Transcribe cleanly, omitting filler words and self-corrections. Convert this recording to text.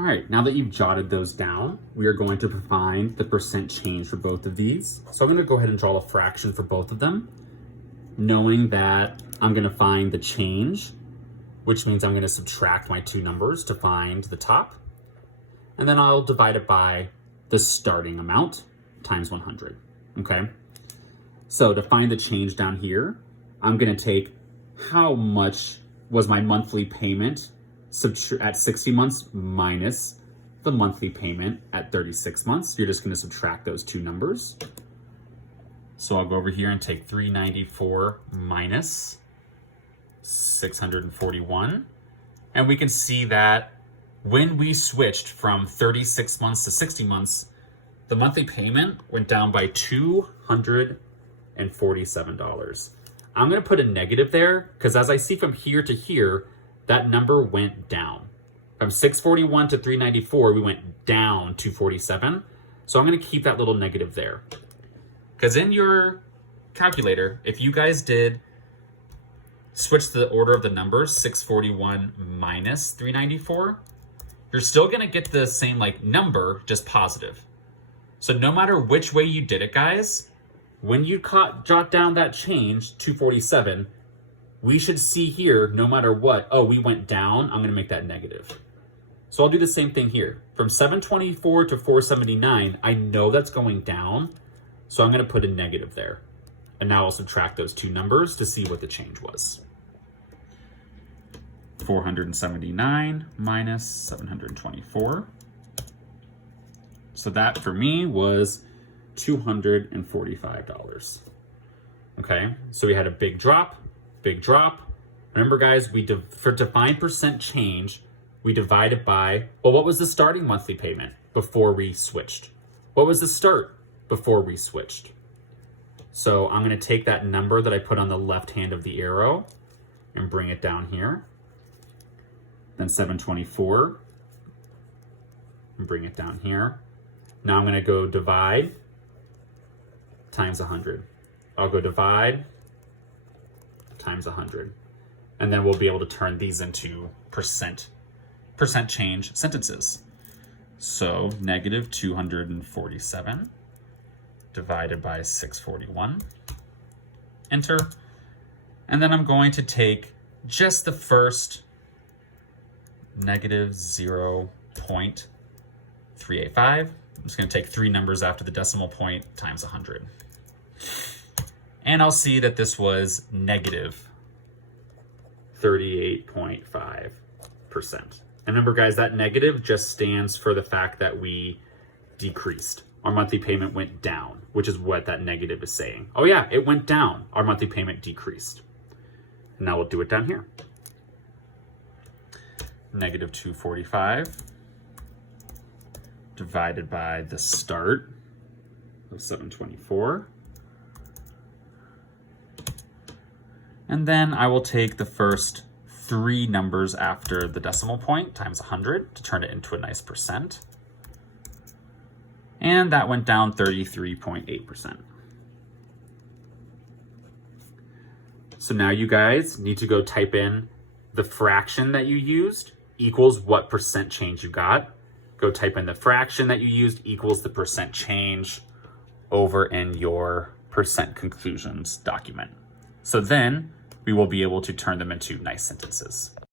All right, now that you've jotted those down, we are going to find the percent change for both of these. So I'm gonna go ahead and draw a fraction for both of them, knowing that I'm gonna find the change, which means I'm gonna subtract my two numbers to find the top. And then I'll divide it by the starting amount times 100, okay? So to find the change down here, I'm gonna take how much was my monthly payment at 60 months minus the monthly payment at 36 months. You're just gonna subtract those two numbers. So I'll go over here and take 394 minus 641. And we can see that when we switched from 36 months to 60 months, the monthly payment went down by $247. I'm gonna put a negative there because as I see from here to here, that number went down. From 641 to 394, we went down 247. So I'm gonna keep that little negative there. Because in your calculator, if you guys did switch the order of the numbers, 641 minus 394, you're still gonna get the same number, just positive. So no matter which way you did it, guys, when you jot down that change, 247, we should see here, no matter what, oh, we went down, I'm gonna make that negative. So I'll do the same thing here. From 724 to 479, I know that's going down, so I'm gonna put a negative there. And now I'll subtract those two numbers to see what the change was. 479 minus 724. So that for me was $245. Okay, so we had a big drop. Remember guys, to find percent change, we divide it by, well, what was the starting monthly payment before we switched? What was the start before we switched? So I'm gonna take that number that I put on the left hand of the arrow and bring it down here. Then 724, and bring it down here. Now I'm gonna go divide times 100. I'll go divide times 100. And then we'll be able to turn these into percent change sentences. So negative 247 divided by 641, enter. And then I'm going to take just the first negative 0.385. I'm just gonna take three numbers after the decimal point times 100. And I'll see that this was negative 38.5%. And remember guys, that negative just stands for the fact that we decreased. Our monthly payment went down, which is what that negative is saying. Oh yeah, it went down. Our monthly payment decreased. And now we'll do it down here. Negative 245 divided by the start of 724. And then I will take the first three numbers after the decimal point times 100 to turn it into a nice percent. And that went down 33.8%. So now you guys need to go type in the fraction that you used equals what percent change you got. Go type in the fraction that you used equals the percent change over in your percent conclusions document. So then we will be able to turn them into nice sentences.